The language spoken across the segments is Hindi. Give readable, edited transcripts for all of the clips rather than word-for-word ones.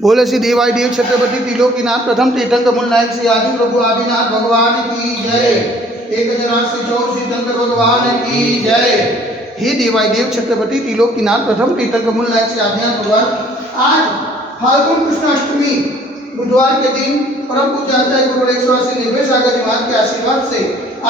बोले श्री देवाय देव छत्रपति त्रिलोकीनाथ प्रथम तीर्थंकर मूलनायक श्री आदि प्रभु आदिनाथ भगवान की जय। एक हजार से चौर तीर्थंकर भगवान की जय। हे देवाय देव छत्रपति त्रिलोकीनाथ प्रथम तीर्थंकर मूलनायक श्री आदिनाथ भगवान, आज फाल्गुन कृष्ण अष्टमी बुधवार के दिन परम पूज्य आचार्य गुरु 180 निर्भय सागर जी महाराज के आशीर्वाद से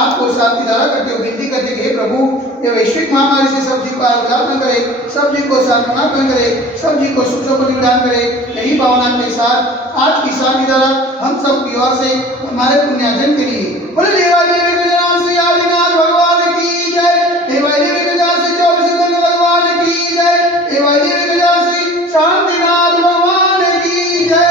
आपको शांति धारा करते हुए विनती करते कि हे प्रभु, ये वैश्विक महामारी से सब जी को आरोग्य न करे, सब जी को सांत्वना करे, सब जी को सुख समृद्धि प्रदान करे। यही भावना के साथ आज की शांति धारा हम सब की ओर से हमारे पुण्यार्जन के लिए बोले देवाय देव गजानन श्री आदिनाथ भगवान की जय। देवाय देव गजानन श्री 24 सिद्धंकर भगवान की जय। देवाय देव गजानन श्री शांतिनाथ भगवान की जय।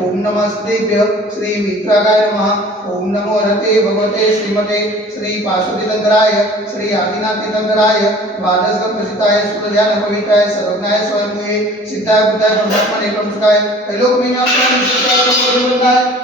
ओम नमः देव्य श्री मित्रागाय नमः। ओम नमो रते भगवते श्रीमते श्री पाशुतीतंकराय श्री आदिनाथ तीतंकराय द्वादश प्रसिद्धाय सुरज्ञान पवित्राय सर्वज्ञाय स्वयंभुवे सिद्धाय बुद्धाय ब्रह्मणे प्रमुखाय त्रैलोक में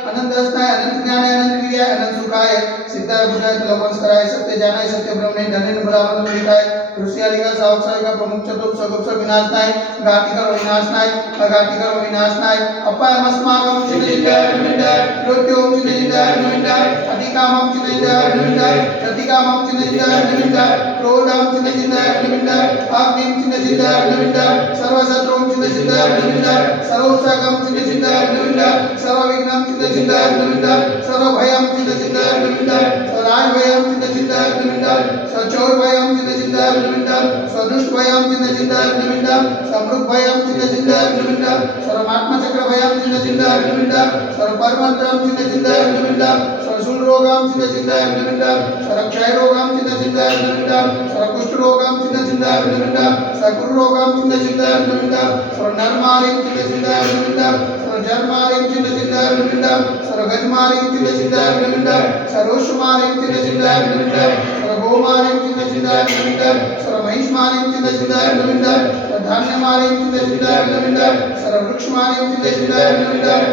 अनंत अस्ताय अनंत ज्ञानाय अनंत विद्याय अनंत सुखाय सिद्धाय बुद्धाय लोकंस्कराय सत्य जानाय सत्य ब्रह्मणे धनेन बराबर विदिताय ऋषियालिका सावसायिका प्रमुख चतुर्थ सगुप्त विनाशनाय घातिकर विनाशनाय अघातिकर विनाशनाय अपायमस्माकं चिन्तिताय निमित्ताय मृत्युं चिन्तिताय निमित्ताय अधिकामं चिन्तिताय निमित्ताय प्रतिकामं चिन्तिताय निमित्ताय क्रोधं चिन्तिताय निमित्ताय अग्निं चिन्तिताय निमित्ताय सर्वशत्रुं चिन्तिताय निमित्ताय सर्वोत्साहं चिन्तिताय निमित्ताय सर्वविघ्नं चिन्तिताय निमित्ताय सर्वभयं चिन्तिताय निमित्ताय सर्वराजभयं चिन्तिताय निमित्ताय सर्वचोरभयं चिन्तिताय निमित्ताय सर्वदुष्टभयं चिन्तिताय निमित्ताय समृद्धभयं चिन्तिताय निमित्ताय सर्वमात्मचक्रभयं चिन्तिताय निमित्ताय सर्वपरमन्त्रं चिन्तिताय निमित्ताय सर्वशूलरोगं चिन्तिताय निमित्ताय सर्वक्षयरोगं चिन्तिताय निमित्ताय सर्वकुष्ठरोगं चिन्तिताय निमित्ताय सर्वगुरुरोगं चिन्तिताय निमित्ताय सर्वनरमारिं चिन्तिताय निमित्ताय सर्वजर्मारिं चिन्तिताय निमित्ताय सर्वगजमारिं चिन्तिताय निमित्ताय सर्वोषमारिं चिन्तिताय निमित्ताय सर्वगोमारिं चिन्तिताय निमित्ताय सर्वमहिषमारिं चिन्तिताय निमित्ताय सर्वधान्यमारिं चिन्तिताय निमित्ताय सर्ववृक्षमारिं चिन्तिताय निमित्ताय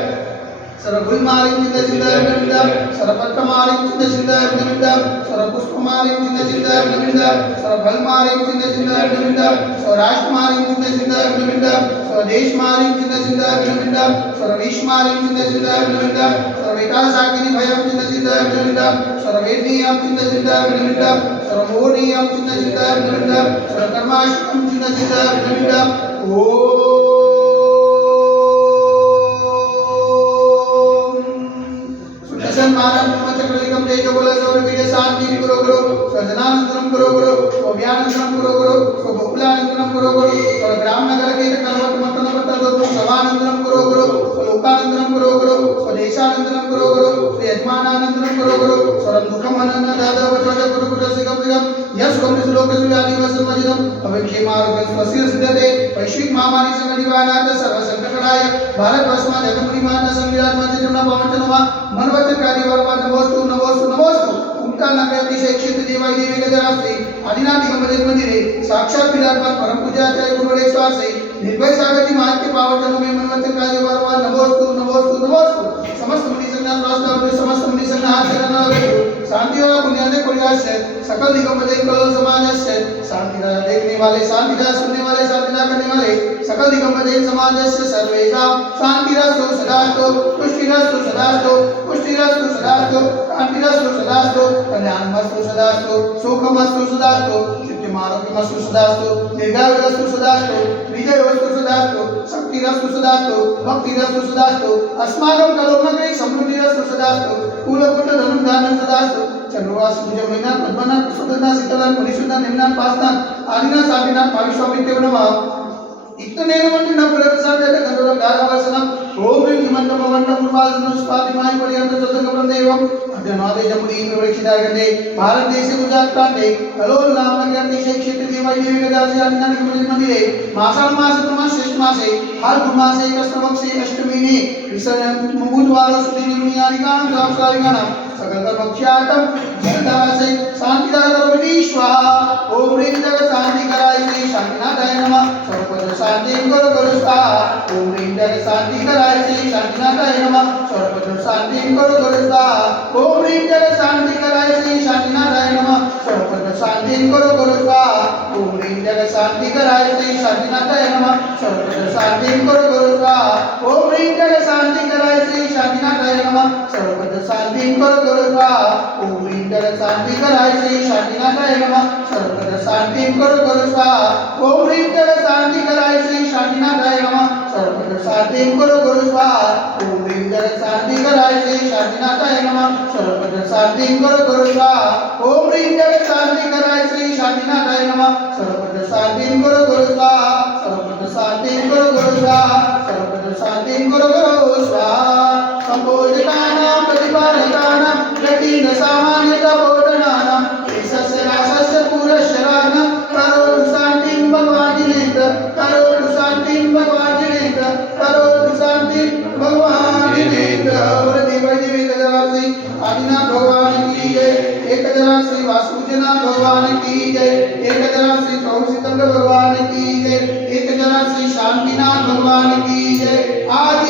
सर्वगुलमारिं चिन्तिताय निमित्ताय सर्वपत्रमारिं चिन्तिताय निमित्ताय सर्वपुष्पमारिं चिन्तिताय निमित्ताय सर्वफलमारिं चिन्तिताय निमित्ताय सर्वराष्ट्रमारिं चिन्तिताय निमित्ताय स्वदेशमारिं चिन्तिताय निमित्ताय सर्वविश्वमारिं चिन्तिताय निमित्ताय सर्वविकासाग्नि भयं चिन्तिताय निमित्ताय सर्ववेदनीयं चिन्तिताय निमित्ताय सर्वमोहनीयं चिन्तिताय निमित्ताय सर्वकर्माशुकं चिन्तिताय निमित्ताय। ओम मानव ब्रह्मचक्रलिकं तेजो बल सौरवीर्य शांति गुरु गुरु सजनानंदनं गुरु गुरु अव्यानंदनं गुरु गुरु गोकुलानंदनं गुरु गुरु ग्राम नगर के कलवट मतन पत्तदो सवानंदनं गुरु गुरु लोकानंदनं गुरु गुरु स्वदेशानंदनं गुरु गुरु यजमानानंदनं गुरु गुरु स्वरमुखमनन दादा वचन गुरु गुरु सिगम सिगम यस कोम श्लोक सुयादि वसमजिदम अविक्षेमार्ग स्वस्य सिद्धते वैश्विक महामारी संग निवारणार्थ सर्व संकटनाय भारत वर्षमा जगमुनि माता संविधान मंचना पवनचनमा मनवचन कार्य वर्मा नमोस्तु नमोस्तु नमोस्तु उनका नाम अतिशय क्षेत्र देवाय देवी गजानन श्री आदिनाथ दिगंबर मंदिर साक्षात विराजमान परम पूज्य आचार्य गुरु 180 निर्भय सागर जी महाराज के पावन में मनवचन कार्य वर्मा नमोस्तु नमोस्तु नमोस्तु समस्त मुनि संज्ञा स्वास्थ्य समस्त मुनि संज्ञा आचरण शांति और पुण्यादे प्रयास है सकल दिगंबर कलो समाज से शांति देखने वाले शांति सुनने वाले शांति करने वाले सकल दिगंबर समाज से सर्वेषां शांतिरस्तु सदास्तु पुष्टिरस्तु सदास्तु पुष्टिरस्तु सदास्तु शांतिरस्तु सदास्तु कल्याणमस्तु सदास्तु सुखमस्तु सदास्तु चित्तमारोग्यमस्तु सदास्तु दीर्घायुरस्तु सदास्तु विजयोस्तु सदास्तु शक्तिरस्तु सदास्तु भक्तिरस्तु सदास्तु अस्माकं कलोमग्रे समृद्धिरस्तु सदास्तु कुलकुट धनं दानं सदास्तु चंद्रवास पूजा महीना पद्मनाथ प्रसोदना शीतलान परिशुद्धा निम्नान पास्तान आदिना साबिना पाविश्वामित्य नमः इतने नमन न प्रसाद दे गंधर्व गारवासनम ओम ह्रीं हिमंत भवंत पूर्वाजन स्पातिमाय पर्यंत चतुर्गम देवम अध्यनादे जमुनी प्रवेशिता गंधे भारत देश गुजरात प्रांते कलोल नाम नगर देश क्षेत्र देवाय देवी गजासी आदिनाथ मंदिरे मासाण मास प्रमाण श्रेष्ठ मासे फाल्गुन मासे कृष्णपक्षे अष्टमी ने कृष्ण बुधवार सुदी निमियारिकाण द्राक्षारिकाण सकल कर्मख्यातम जगदासे शांतिदायक स्वाहा ओम ह्रीं जगत शांति कराय श्री शांतिनाथाय नमः सर्वपद शांति गुरु स्वाहा ओम ह्रीं जगत शांति कराय श्री शांतिनाथाय नमः सर्वपद शांति गुरु स्वाहा ओम ह्रीं जगत शांति कराय सर्वत्र शांति करो गुरु स्वाहा ओम ह्रीं जग शांति कराय श्री शांतिनाथाय नमः सर्वत्र शांति करो गुरु स्वाहा ओम ह्रीं जग शांति कराय श्री शांतिनाथाय नमः सर्वत्र शांति करो गुरु स्वाहा ओम ह्रीं जग शांति कराय श्री शांतिनाथाय नमः सर्वत्र शांति करो गुरु स्वाहा ओम ह्रीं जग शांति कराय श्री शांतिनाथाय नमः सर्वत्र शांति करो गुरु स्वाहा ओम ह्रीं जग शांति कराय श्री शांतिनाथाय नमः सर्वत्र शांति करो गुरु स्वाहा सर्वत्र शांति करो गुरु स्वाहा सर्वत्र शांति करो गुरु स्वाहा संपूजितानां प्रतिपालकानां यतीन सामान्यता बोधनानां ईशस्य रासस्य पुरश्चराणां करोतु शान्तिं भगवान् जिनेन्द्र करोतु शान्तिं भगवान् जिनेन्द्र करोतु शान्तिं भगवान् जिनेन्द्र श्री आदिनाथ भगवान की जय एक जना श्री वासुजना भगवान की जय एक जना श्री कौशितंग भगवान की जय एक जना श्री शांतिनाथ भगवान की जय आज